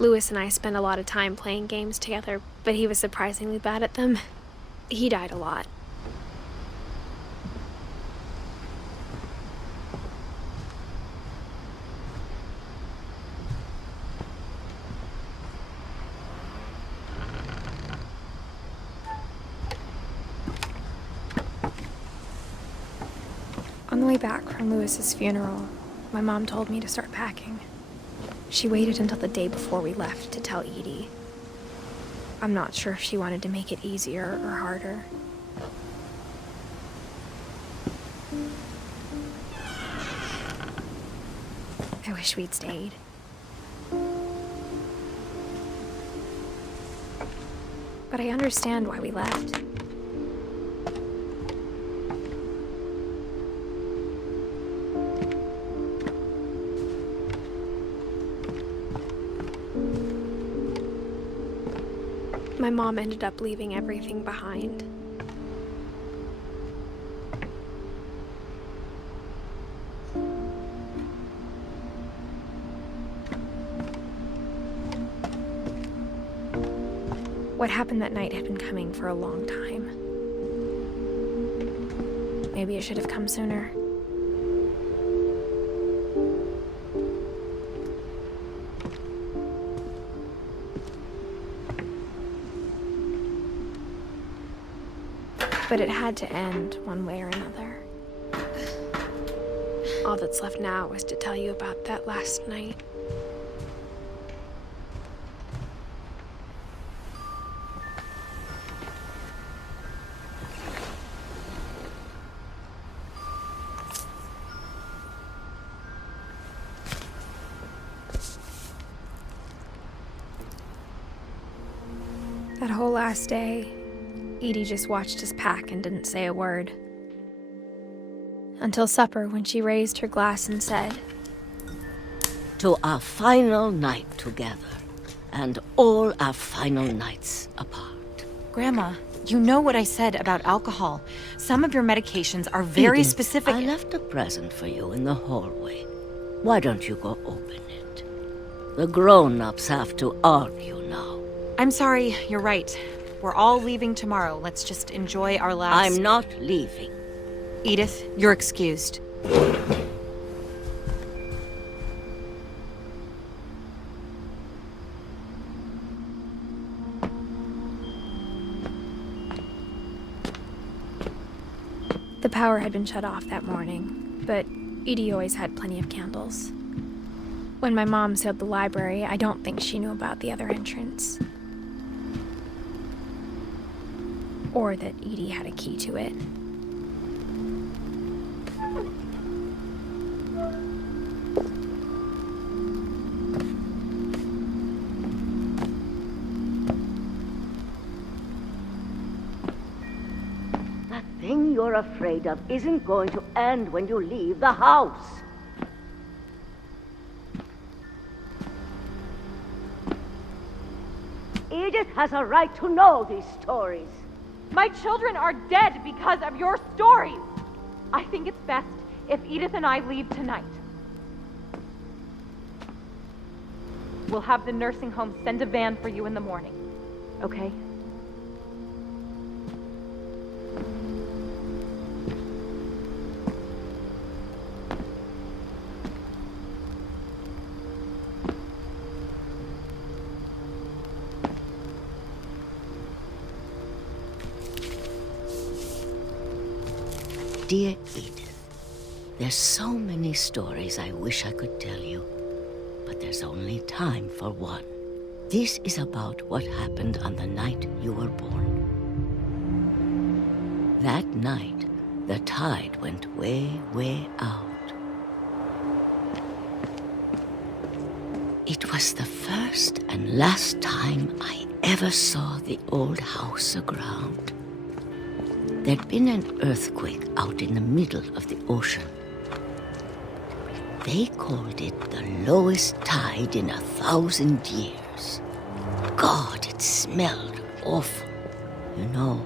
Lewis and I spent a lot of time playing games together, but he was surprisingly bad at them. He died a lot. On the way back from Lewis's funeral, my mom told me to start packing. She waited until the day before we left to tell Edie. I'm not sure if she wanted to make it easier or harder. I wish we'd stayed. But I understand why we left. My mom ended up leaving everything behind. What happened that night had been coming for a long time. Maybe it should have come sooner. But it had to end one way or another. All that's left now is to tell you about that last night. That whole last day, Edie just watched us pack and didn't say a word. Until supper, when she raised her glass and said, "To our final night together, and all our final nights apart." Grandma, you know what I said about alcohol. Some of your medications are very Edith, specific. I left a present for you in the hallway. Why don't you go open it? The grown-ups have to argue now. I'm sorry, you're right. We're all leaving tomorrow. Let's just enjoy our last... I'm not leaving. Edith, you're excused. The power had been shut off that morning, but Edie always had plenty of candles. When my mom sealed the library, I don't think she knew about the other entrance. Or that Edie had a key to it. That thing you're afraid of isn't going to end when you leave the house. Edith has a right to know these stories. My children are dead because of your stories! I think it's best if Edith and I leave tonight. We'll have the nursing home send a van for you in the morning, okay? Dear Edith, there's so many stories I wish I could tell you, but there's only time for one. This is about what happened on the night you were born. That night, the tide went way, way out. It was the first and last time I ever saw the old house aground. There'd been an earthquake out in the middle of the ocean. They called it the lowest tide in 1,000 years. God, it smelled awful. You know,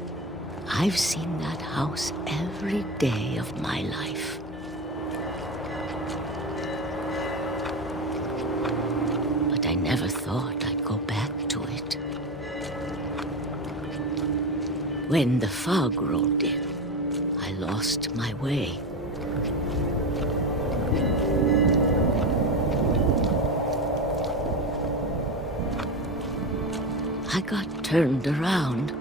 I've seen that house every day of my life. But I never thought when the fog rolled in, I lost my way. I got turned around.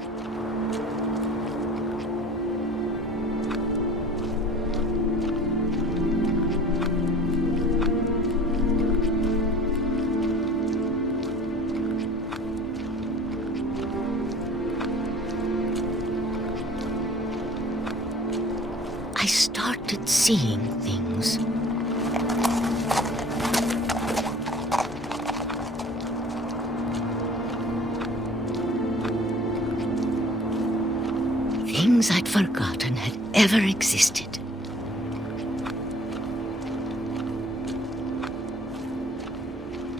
I started seeing things. Things I'd forgotten had ever existed.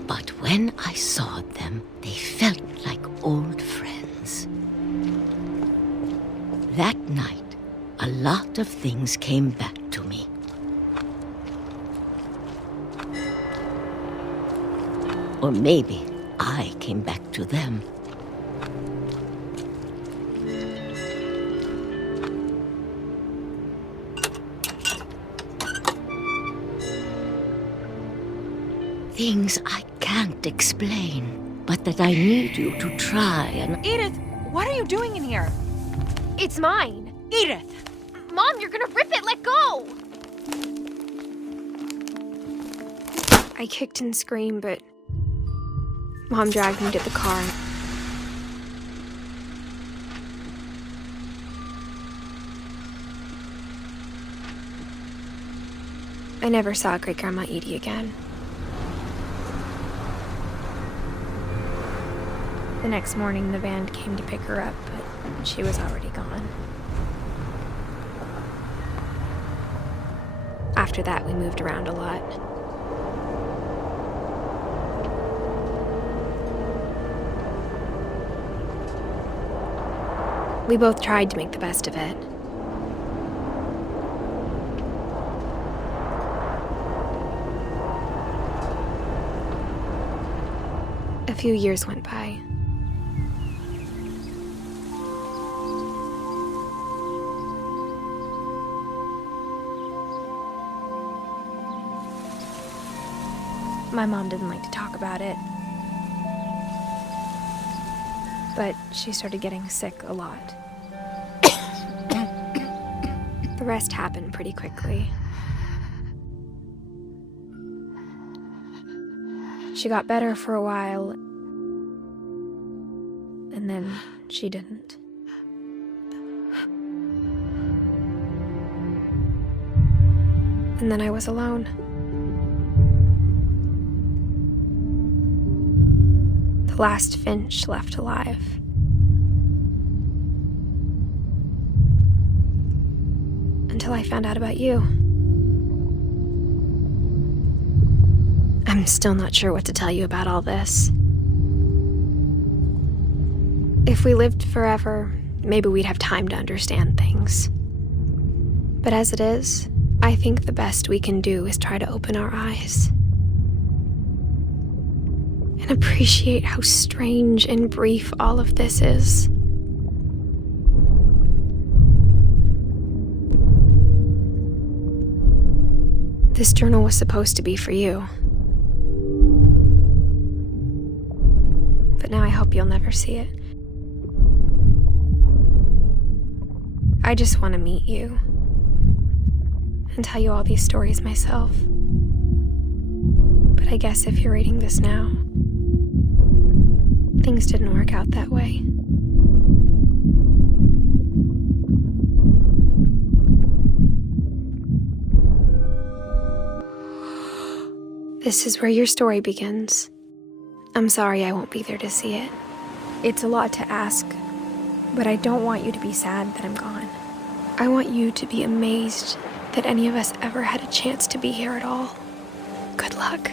But when I saw them, they felt like old friends. That night, a lot of things came back to me. Or maybe I came back to them. Things I can't explain, but that I need you to try and... Edith, what are you doing in here? It's mine. Edith! Mom, you're gonna rip it! Let go! I kicked and screamed, but Mom dragged me to the car. I never saw Great-Grandma Edie again. The next morning, the band came to pick her up, but she was already gone. After that, we moved around a lot. We both tried to make the best of it. A few years went by. My mom didn't like to talk about it. But she started getting sick a lot. The rest happened pretty quickly. She got better for a while, and then she didn't. And then I was alone. The last Finch left alive. Until I found out about you. I'm still not sure what to tell you about all this. If we lived forever, maybe we'd have time to understand things. But as it is, I think the best we can do is try to open our eyes. And appreciate how strange and brief all of this is. This journal was supposed to be for you. But now I hope you'll never see it. I just want to meet you and tell you all these stories myself. But I guess if you're reading this now, things didn't work out that way. This is where your story begins. I'm sorry I won't be there to see it. It's a lot to ask, but I don't want you to be sad that I'm gone. I want you to be amazed that any of us ever had a chance to be here at all. Good luck.